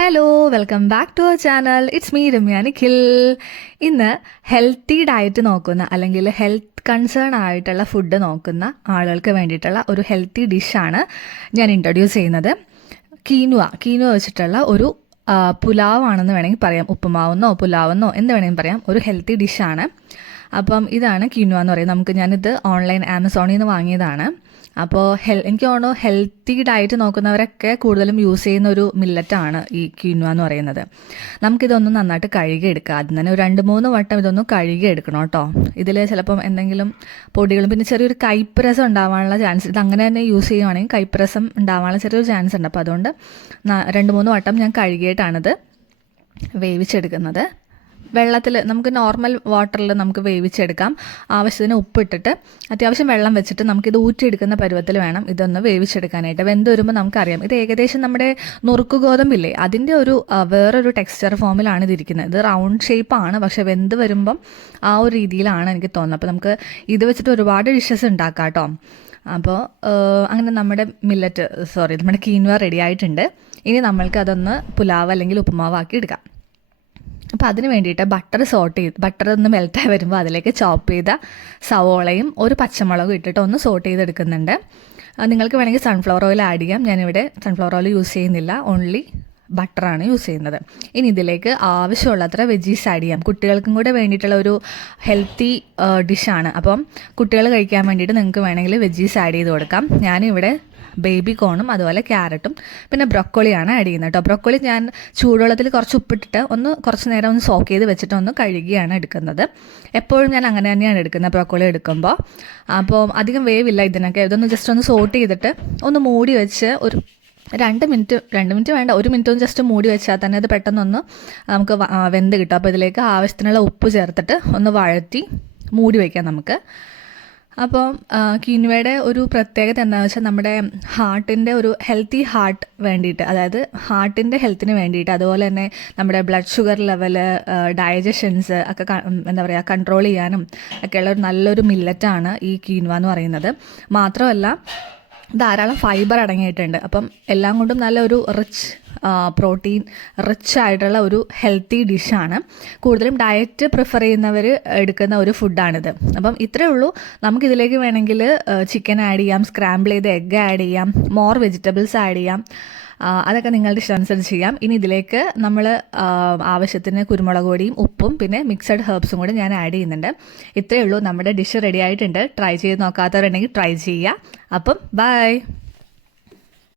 Hello welcome back to our channel. It's me Ramya Nikhil. ഇന്ന് healthy diet നോക്കുന്ന അല്ലെങ്കിൽ health concern ആയിട്ടുള്ള ഫുഡ് നോക്കുന്ന ആളുകൾക്ക് വേണ്ടിയിട്ടുള്ള ഒരു ഹെൽത്തി ഡിഷാണ് ഞാൻ ഇൻട്രൊഡ്യൂസ് ചെയ്യുന്നത്. കീനുവ വെച്ചിട്ടുള്ള ഒരു പുലാവാണെന്ന് വേണമെങ്കിൽ പറയാം. ഉപ്പുമാവെന്നോ പുലാവെന്നോ എന്ത് വേണമെങ്കിൽ പറയാം. ഒരു ഹെൽത്തി ഡിഷാണ്. അപ്പം ഇതാണ് കീനുവ എന്ന് പറയുന്നത്. ഞാനിത് ഓൺലൈൻ ആമസോണിൽ നിന്ന് വാങ്ങിയതാണ്. അപ്പോൾ എനിക്ക് തോന്നുന്നു ഹെൽത്തി ഡയറ്റ് നോക്കുന്നവരൊക്കെ കൂടുതലും യൂസ് ചെയ്യുന്ന ഒരു മില്ലറ്റാണ് ഈ ക്വിനോവ എന്ന് പറയുന്നത്. നമുക്കിതൊന്നും നന്നായിട്ട് കഴുകിയെടുക്കുക. ആദ്യം തന്നെ ഒരു 2-3 വട്ടം ഇതൊന്നും കഴുകിയെടുക്കണം കേട്ടോ. ഇതിൽ ചിലപ്പം എന്തെങ്കിലും പൊടികളും പിന്നെ ചെറിയൊരു കയ്പ്പ് ഉണ്ടാവാനുള്ള ചാൻസ്, ഇത് അങ്ങനെ തന്നെ യൂസ് ചെയ്യുവാണെങ്കിൽ കയ്പ്പ് ഉണ്ടാവാനുള്ള ചെറിയൊരു ചാൻസ് ഉണ്ട്. അപ്പോൾ അതുകൊണ്ട് 2-3 വട്ടം ഞാൻ കഴുകിയിട്ടാണിത് വേവിച്ചെടുക്കുന്നത്. വെള്ളത്തിൽ നമുക്ക് നോർമൽ വാട്ടറിൽ നമുക്ക് വേവിച്ചെടുക്കാം. ആവശ്യത്തിന് ഉപ്പിട്ടിട്ട് അത്യാവശ്യം വെള്ളം വെച്ചിട്ട് നമുക്കിത് ഊറ്റിയെടുക്കുന്ന പരുവത്തിൽ വേണം ഇതൊന്ന് വേവിച്ചെടുക്കാനായിട്ട്. വെന്ത് വരുമ്പോൾ നമുക്കറിയാം ഇത് ഏകദേശം നമ്മുടെ നുറുക്ക് ഗോതമ്പില്ലേ അതിൻ്റെ ഒരു വേറൊരു ടെക്സ്ചർ ഫോമിലാണ് ഇതിരിക്കുന്നത്. ഇത് റൗണ്ട് ഷേപ്പാണ്, പക്ഷെ വെന്ത് വരുമ്പം ആ ഒരു രീതിയിലാണ് എനിക്ക് തോന്നുന്നത്. അപ്പോൾ നമുക്ക് ഇത് വെച്ചിട്ട് ഒരുപാട് ഡിഷസ് ഉണ്ടാക്കാം കേട്ടോ. അപ്പോൾ അങ്ങനെ നമ്മുടെ കീൻവ റെഡി ആയിട്ടുണ്ട്. ഇനി നമ്മൾക്ക് അതൊന്ന് പുലാവ് അല്ലെങ്കിൽ ഉപ്പുമാവാക്കി എടുക്കാം. അപ്പോൾ അതിന് വേണ്ടിയിട്ട് ബട്ടർ ഒന്ന് മെൽറ്റായി വരുമ്പോൾ അതിലേക്ക് ചോപ്പ് ചെയ്ത സവോളയും ഒരു പച്ചമുളകും ഇട്ടിട്ട് ഒന്ന് സോട്ട് ചെയ്തെടുക്കുന്നുണ്ട്. നിങ്ങൾക്ക് വേണമെങ്കിൽ സൺഫ്ലവർ ഓയിൽ ആഡ് ചെയ്യാം. ഞാനിവിടെ സൺഫ്ലവർ ഓയിൽ യൂസ് ചെയ്യുന്നില്ല, ഓൺലി ബട്ടറാണ് യൂസ് ചെയ്യുന്നത്. ഇനി ഇതിലേക്ക് ആവശ്യമുള്ളത്ര വെജീസ് ആഡ് ചെയ്യാം. കുട്ടികൾക്കും കൂടെ വേണ്ടിയിട്ടുള്ള ഒരു ഹെൽത്തി ഡിഷാണ്. അപ്പം കുട്ടികൾ കഴിക്കാൻ വേണ്ടിയിട്ട് നിങ്ങൾക്ക് വേണമെങ്കിൽ വെജീസ് ആഡ് ചെയ്ത് കൊടുക്കാം. ഞാനിവിടെ ബേബി കോണും അതുപോലെ ക്യാരറ്റും പിന്നെ ബ്രൊക്കോളിയാണ് ആഡ് ചെയ്യുന്നത് കേട്ടോ. ബ്രൊക്കോളി ഞാൻ ചൂടുവെള്ളത്തിൽ കുറച്ച് ഉപ്പിട്ടിട്ട് കുറച്ച് നേരം ഒന്ന് സോക്ക് ചെയ്ത് വെച്ചിട്ട് ഒന്ന് കഴുകിയാണ് എടുക്കുന്നത്. എപ്പോഴും ഞാൻ അങ്ങനെ തന്നെയാണ് എടുക്കുന്നത് ബ്രൊക്കോളി എടുക്കുമ്പോൾ. അപ്പോൾ അധികം വേവില്ല ഇതിനൊക്കെ. ഇതൊന്ന് ജസ്റ്റ് ഒന്ന് സോട്ട് ചെയ്തിട്ട് ഒന്ന് മൂടി വെച്ച് ഒരു 2 മിനിറ്റ് വേണ്ട, 1 മിനിറ്റ് ഒന്ന് ജസ്റ്റ് മൂടി വെച്ചാൽ തന്നെ അത് പെട്ടെന്നൊന്ന് നമുക്ക് വെന്ത് കിട്ടും. അപ്പോൾ ഇതിലേക്ക് ആവശ്യത്തിനുള്ള ഉപ്പ് ചേർത്തിട്ട് ഒന്ന് വഴറ്റി മൂടി വയ്ക്കാം നമുക്ക്. അപ്പോൾ കീനുവയുടെ ഒരു പ്രത്യേകത എന്താണെന്ന് വെച്ചാൽ നമ്മുടെ ഹാർട്ടിൻ്റെ ഒരു ഹെൽത്തി ഹാർട്ട് വേണ്ടിയിട്ട്, അതായത് ഹാർട്ടിൻ്റെ ഹെൽത്തിന് വേണ്ടിയിട്ട്, അതുപോലെ തന്നെ നമ്മുടെ ബ്ലഡ് ഷുഗർ ലെവല്, ഡൈജഷൻസ് ഒക്കെ കൺട്രോൾ ചെയ്യാനും ഒക്കെയുള്ള ഒരു നല്ലൊരു മില്ലറ്റാണ് ഈ കീനുവ എന്ന് പറയുന്നത്. മാത്രമല്ല ധാരാളം ഫൈബർ അടങ്ങിയിട്ടുണ്ട്. അപ്പം എല്ലാം കൊണ്ടും നല്ലൊരു പ്രോട്ടീൻ റിച്ച് ആയിട്ടുള്ള ഒരു ഹെൽത്തി ഡിഷാണ്. കൂടുതലും ഡയറ്റ് പ്രിഫർ ചെയ്യുന്നവർ എടുക്കുന്ന ഒരു ഫുഡാണിത്. അപ്പം ഇത്രയേ ഉള്ളൂ. നമുക്കിതിലേക്ക് വേണമെങ്കിൽ ചിക്കൻ ആഡ് ചെയ്യാം, സ്ക്രാമ്പിൾ ചെയ്ത് എഗ്ഗ് ആഡ് ചെയ്യാം, മോർ വെജിറ്റബിൾസ് ആഡ് ചെയ്യാം. അതൊക്കെ നിങ്ങളുടെ ഇഷ്ടമനുസരിച്ച് ചെയ്യാം. ഇനി ഇതിലേക്ക് നമ്മൾ ആവശ്യത്തിന് കുരുമുളക് പൊടിയും ഉപ്പും പിന്നെ മിക്സഡ് ഹെർബ്സും കൂടി ഞാൻ ആഡ് ചെയ്യുന്നുണ്ട്. ഇത്രയേ ഉള്ളൂ. നമ്മുടെ ഡിഷ് റെഡി ആയിട്ടുണ്ട്. ട്രൈ ചെയ്ത് നോക്കാത്തവരുണ്ടെങ്കിൽ ട്രൈ ചെയ്യുക. അപ്പം ബൈ.